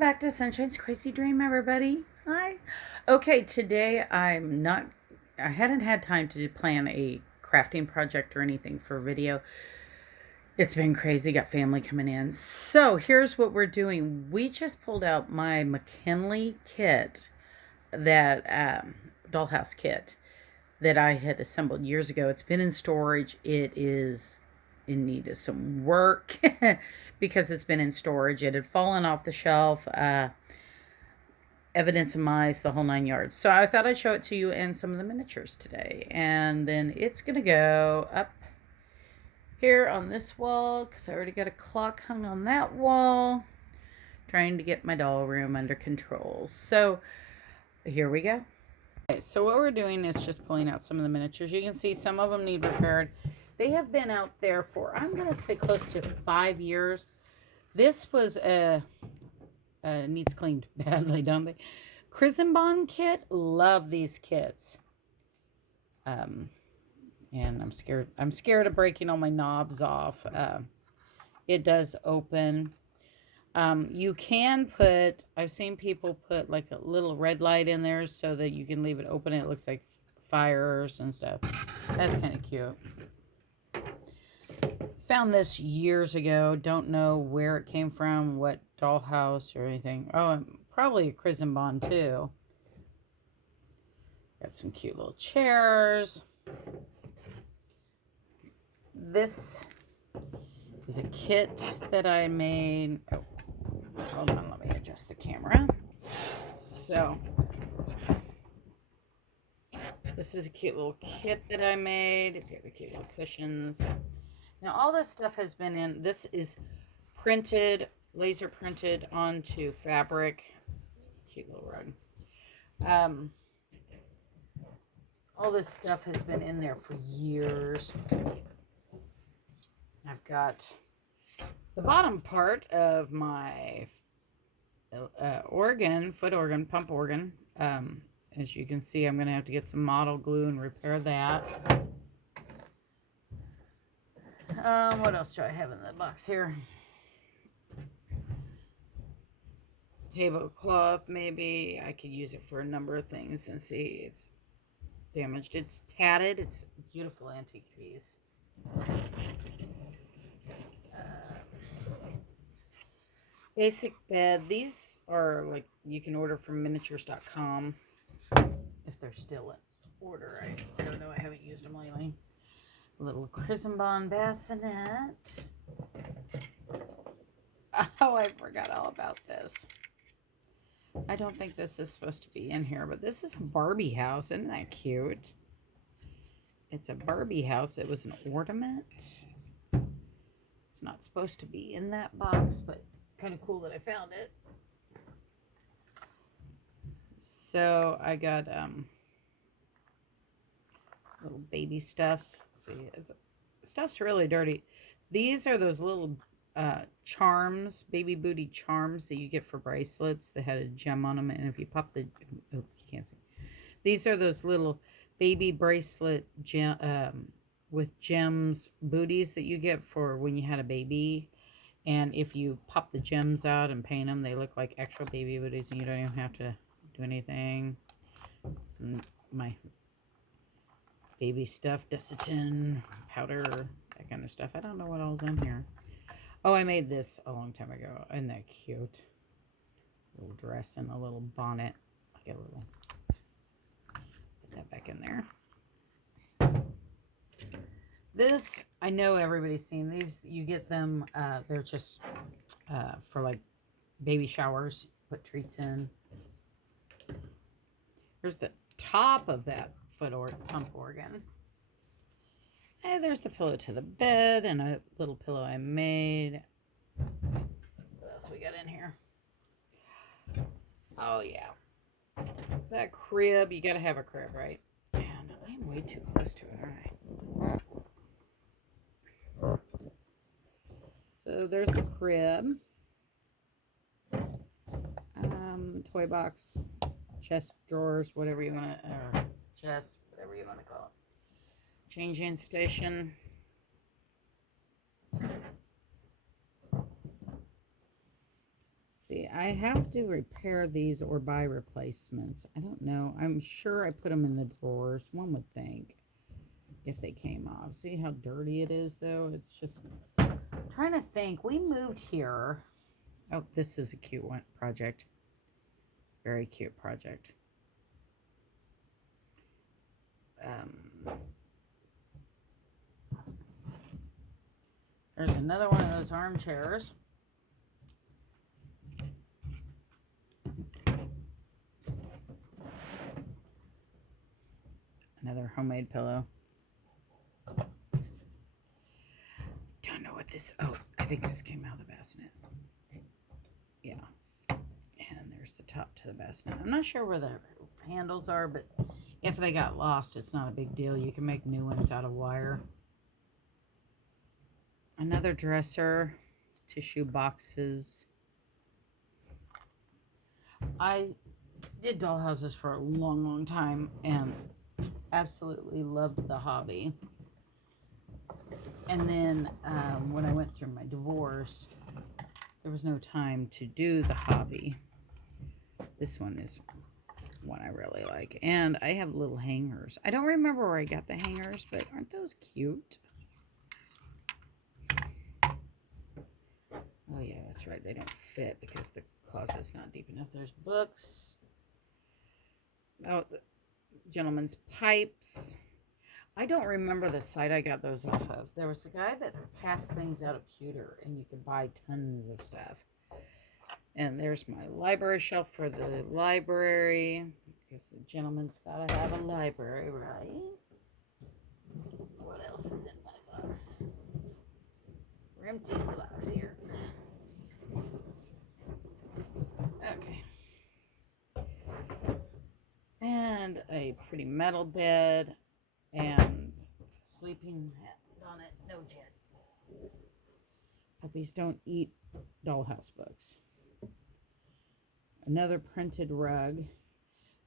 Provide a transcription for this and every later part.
Back to Sunshine's Crazy Dream, everybody. Hi. Okay, today I hadn't had time to plan a crafting project or anything for a video. It's been crazy, got family coming in. So here's what we're doing. We just pulled out my Mckinley kit, that dollhouse kit that I had assembled years ago. It's been in storage. It is in need of some work because it's been in storage. It had fallen off the shelf. Evidence of mice, the whole 9 yards. So I thought I'd show it to you in some of the miniatures today. And then it's going to go up here on this wall because I already got a clock hung on that wall. Trying to get my doll room under control. So here we go. Okay, so what we're doing is just pulling out some of the miniatures. You can see some of them need repaired. They have been out there for, I'm going to say, close to 5 years. This was needs cleaned badly, don't they? Bond kit. Love these kits. And I'm scared of breaking all my knobs off. It does open. You can put, I've seen people put like a little red light in there so that you can leave it open. It looks like fires and stuff. That's kind of cute. Found this years ago. Don't know where it came from, what dollhouse or anything. Oh, probably a Bond too. Got some cute little chairs. This is a kit that I made. Oh, hold on, let me adjust the camera. So, this is a cute little kit that I made. It's got the cute little cushions. Now, all this stuff has been in, this is printed, laser printed onto fabric. Cute little rug. All this stuff has been in there for years. I've got the bottom part of my organ, foot organ, pump organ. As you can see, I'm going to have to get some model glue and repair that. What else do I have in the box here? Tablecloth, maybe. I could use it for a number of things. And see, it's damaged. It's tatted. It's a beautiful antique piece. Basic bed. These are like you can order from miniatures.com if they're still in order. I don't know. I haven't used them lately. A little Bond bassinet. Oh, I forgot all about this. I don't think this is supposed to be in here, but this is a Barbie house. Isn't that cute? It's a Barbie house. It was an ornament. It's not supposed to be in that box, but kind of cool that I found it. So I got little baby stuffs. See, stuff's really dirty. These are those little charms, baby booty charms that you get for bracelets that had a gem on them, and if you pop the, oh, you can't see. These are those little baby bracelet with gems booties that you get for when you had a baby. And if you pop the gems out and paint them, they look like actual baby booties, and you don't even have to do anything. Some my baby stuff, Desitin, powder, that kind of stuff. I don't know what all's in here. Oh, I made this a long time ago. Isn't that cute? Little dress and a little bonnet. Like a little. Put that back in there. This, I know everybody's seen these. You get them, they're just for like baby showers. Put treats in. Here's the top of that pump organ. And there's the pillow to the bed and a little pillow I made. What else we got in here? Oh, yeah. That crib. You got to have a crib, right? Man, I'm way too close to it, aren't I? So there's the crib. Toy box, chest drawers, whatever you want to, or chest, whatever you want to call it. Changing station. see. I have to repair these or buy replacements. I don't know. I'm sure I put them in the drawers. One would think if they came off. See how dirty it is, though? It's just trying to think. We moved here. Oh, this is a cute one project. Very cute project. There's another one of those armchairs. Another homemade pillow. Don't know what this... Oh, I think this came out of the bassinet. Yeah. And there's the top to the bassinet. I'm not sure where the handles are, but if they got lost, it's not a big deal. You can make new ones out of wire. Another dresser. Tissue boxes. I did dollhouses for a long, long time and absolutely loved the hobby. And then when I went through my divorce, there was no time to do the hobby. This one is one I really like. And I have little hangers. I don't remember where I got the hangers, but aren't those cute? Oh yeah, that's right. They don't fit because the closet's not deep enough. There's books. Oh, the gentleman's pipes. I don't remember the site I got those off of. There was a guy that cast things out of pewter, and you could buy tons of stuff. And there's my library shelf for the library, because the gentleman's got to have a library, right? What else is in my box? We're emptying the box here. Okay. And a pretty metal bed and sleeping hat on it. No jet. Puppies don't eat dollhouse books. Another printed rug.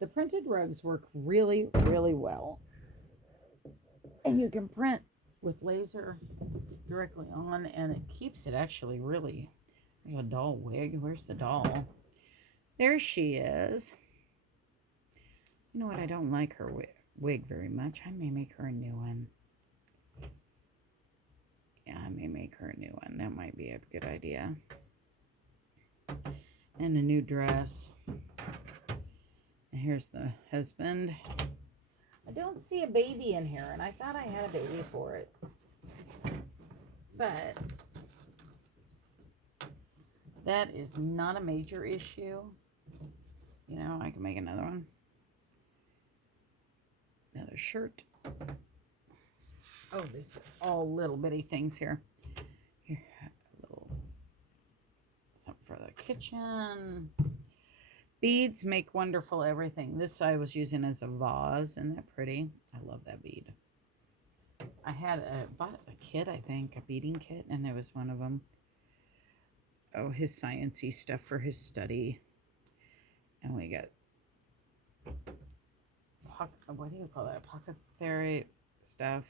The printed rugs work really, really well. And you can print with laser directly on, and it keeps it actually really. There's a doll wig. Where's the doll? There she is. You know what? I don't like her wig very much. I may make her a new one. Yeah, I may make her a new one. That might be a good idea. And a new dress. And here's the husband. I don't see a baby in here, and I thought I had a baby for it. But that is not a major issue. You know, I can make another one. Another shirt. Oh, these are all little bitty things here. Here, a little something for the kitchen. Beads make wonderful everything. This I was using as a vase. Isn't that pretty? I love that bead. I had bought a kit, I think, a beading kit, and there was one of them. Oh, his sciencey stuff for his study. And we got, what do you call that? Apothecary stuff.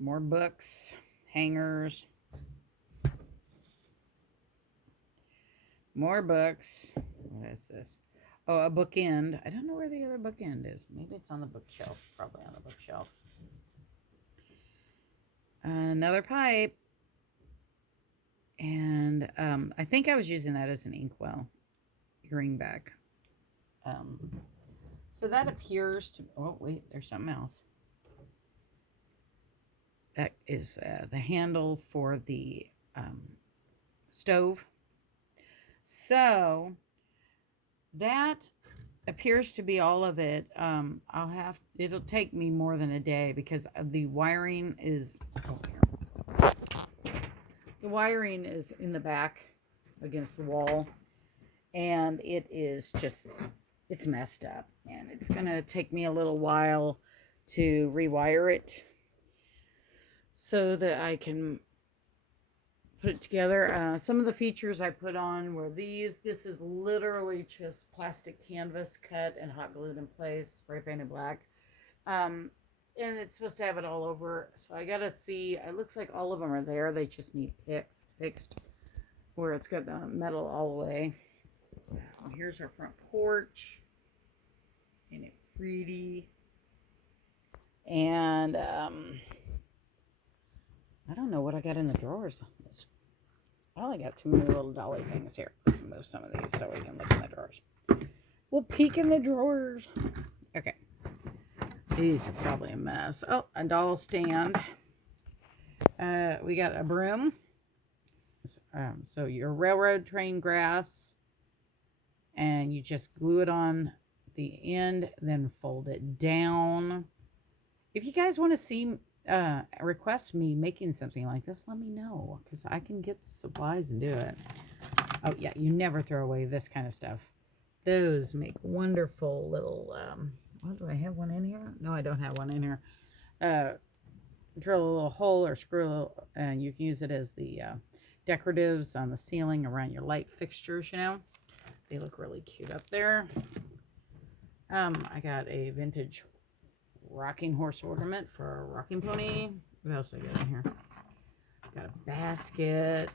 More books, hangers. More books. What is this? Oh, a bookend. I don't know where the other bookend is. Maybe it's on the bookshelf. Probably on the bookshelf. Another pipe. And I think I was using that as an inkwell. Greenback. So that appears to... Oh, wait. There's something else. That is the handle for the stove. So that appears to be all of it. It'll take me more than a day because the wiring is, the wiring is in the back against the wall, and it is just, it's messed up, and it's going to take me a little while to rewire it so that I can put it together. Some of the features I put on were these. This is literally just plastic canvas cut and hot glued in place, spray painted black. And it's supposed to have it all over. So I gotta see, it looks like all of them are there. They just need fixed. where it's got the metal all the way. Here's our front porch. Ain't it pretty? And I don't know what I got in the drawers. I only got too many little dolly things here. Let's move some of these so we can look in the drawers. We'll peek in the drawers. Okay. These are probably a mess. Oh, a doll stand. We got a broom. So your railroad train grass. And you just glue it on the end, then fold it down. If you guys want to see, request me making something like this, let me know, because I can get supplies and do it. Oh yeah, you never throw away this kind of stuff. Those make wonderful little, well, do I have one in here? No, I don't have one in here. Drill a little hole or screw a little, and you can use it as the decoratives on the ceiling around your light fixtures, you know. They look really cute up there. I got a vintage rocking horse ornament for a rocking pony. What else I got in here? Got a basket.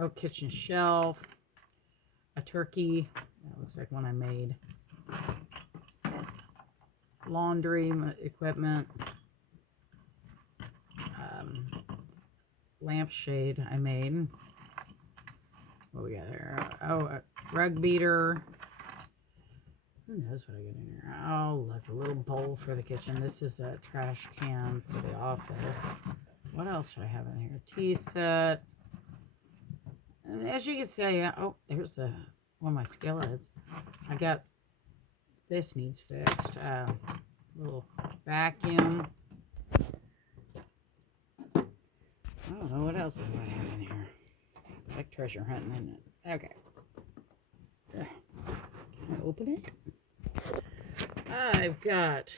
Oh, kitchen shelf. A turkey. That looks like one I made. Laundry equipment. Lampshade I made. What we got here? Oh, a rug beater. Who knows what I got in here? Oh, look, a little bowl for the kitchen. This is a trash can for the office. What else do I have in here? Tea set. And as you can see, oh, there's one of my skillets. I got, this needs fixed. Little vacuum. I don't know what else do I have in here. Like treasure hunting, isn't it? Okay. Can I open it? I've got,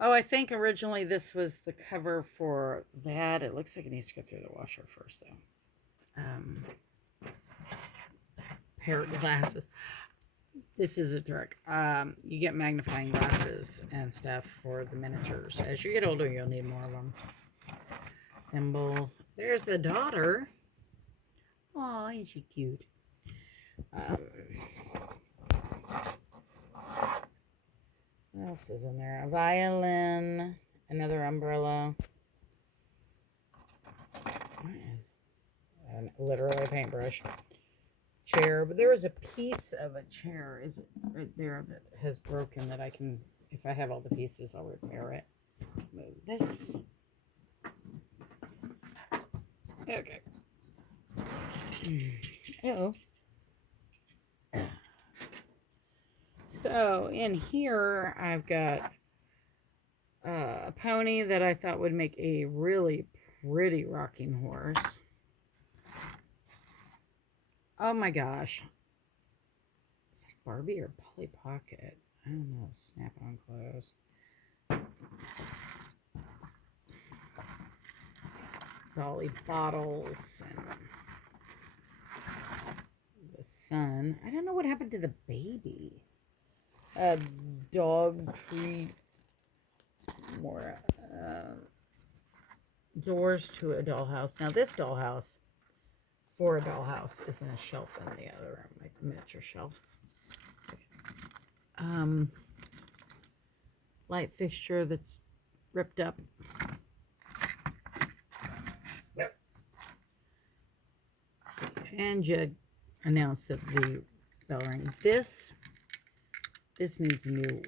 oh, I think originally this was the cover for that. It looks like it needs to go through the washer first, though. Pair of glasses. This is a trick. You get magnifying glasses and stuff for the miniatures. As you get older, you'll need more of them. Thimble. There's the daughter. Aw, ain't she cute? What else is in there? A violin, another umbrella. Literally a paintbrush. Chair, but there was a piece of a chair, is it right there, that has broken that I can, if I have all the pieces, I'll repair it. Move this. Okay. Uh-oh. So in here, I've got a pony that I thought would make a really pretty rocking horse. Oh my gosh. Is that Barbie or Polly Pocket? I don't know. Snap-on clothes. Dolly bottles and the sun. I don't know what happened to the baby. A dog treat. More doors to a dollhouse. Now this dollhouse for a dollhouse is in a shelf in the other room, like a miniature shelf. Light fixture that's ripped up. Yep. And Judd announced that the bell rang. This needs a new.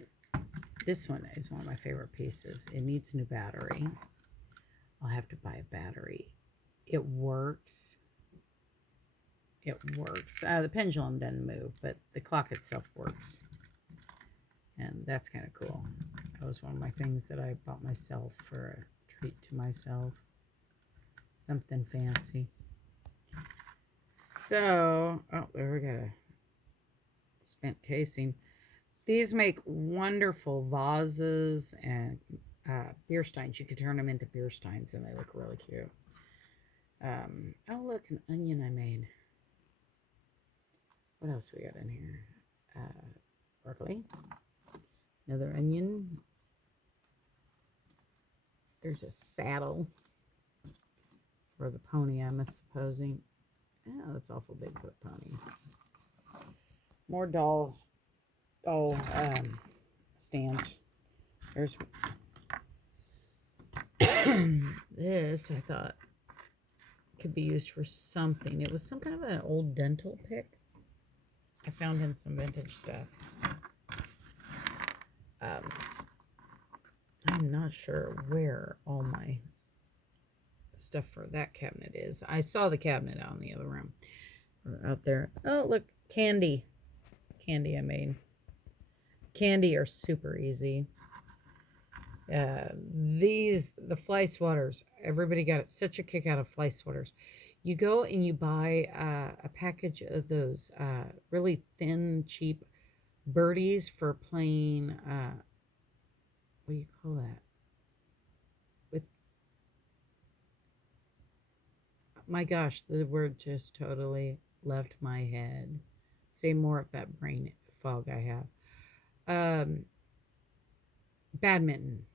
This one is one of my favorite pieces. It needs a new battery. I'll have to buy a battery. It works. It works. The pendulum doesn't move, but the clock itself works. And that's kind of cool. That was one of my things that I bought myself for a treat to myself. Something fancy. So, oh, there we got a spent casing. These make wonderful vases and beer steins. You can turn them into beer steins and they look really cute. Oh, look, an onion I made. What else we got in here? Broccoli. Another onion. There's a saddle for the pony, I'm supposing. Oh, that's awful Bigfoot pony. More stands. There's this, I thought, could be used for something. It was some kind of an old dental pick. I found in some vintage stuff. I'm not sure where all my stuff for that cabinet is. I saw the cabinet out in the other room. Or out there. Oh, look, candy. Candy I made. Candy are super easy. The fly swatters. Everybody got such a kick out of fly swatters. You go and you buy a package of those really thin, cheap birdies for playing, what do you call that? With, my gosh, the word just totally left my head. Say more of that brain fog I have. Badminton.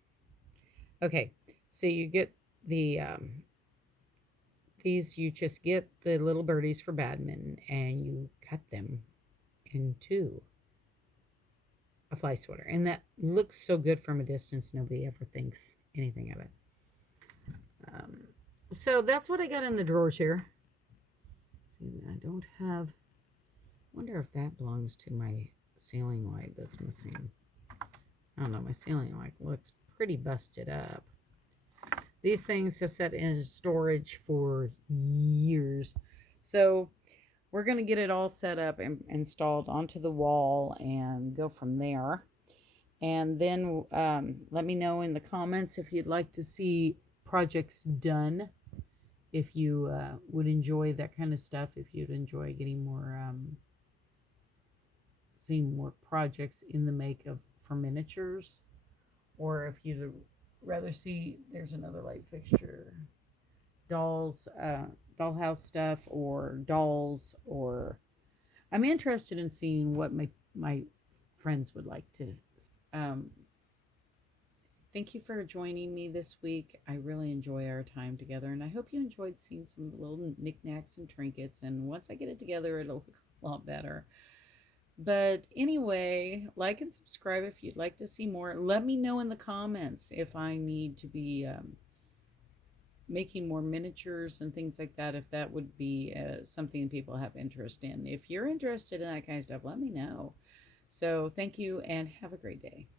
Okay, so you get the these, you just get the little birdies for badminton and you cut them into a fly swatter, and that looks so good from a distance. Nobody ever thinks anything of it. So that's what I got in the drawers here. See, I don't have. Wonder if that belongs to my ceiling light that's missing. I don't know. My ceiling light looks pretty busted up. These things have sat in storage for years. So we're going to get it all set up and installed onto the wall and go from there. And then let me know in the comments if you'd like to see projects done. If you would enjoy that kind of stuff. If you'd enjoy getting more, seeing more projects in the make of for miniatures. Or if you'd rather see, there's another light fixture, dollhouse stuff, or dolls, or I'm interested in seeing what my friends would like to. Thank you for joining me this week. I really enjoy our time together, and I hope you enjoyed seeing some little knickknacks and trinkets, and once I get it together, it'll look a lot better. But anyway, like and subscribe if you'd like to see more. Let me know in the comments if I need to be making more miniatures and things like that, if that would be something people have interest in. If you're interested in that kind of stuff, let me know. So thank you and have a great day.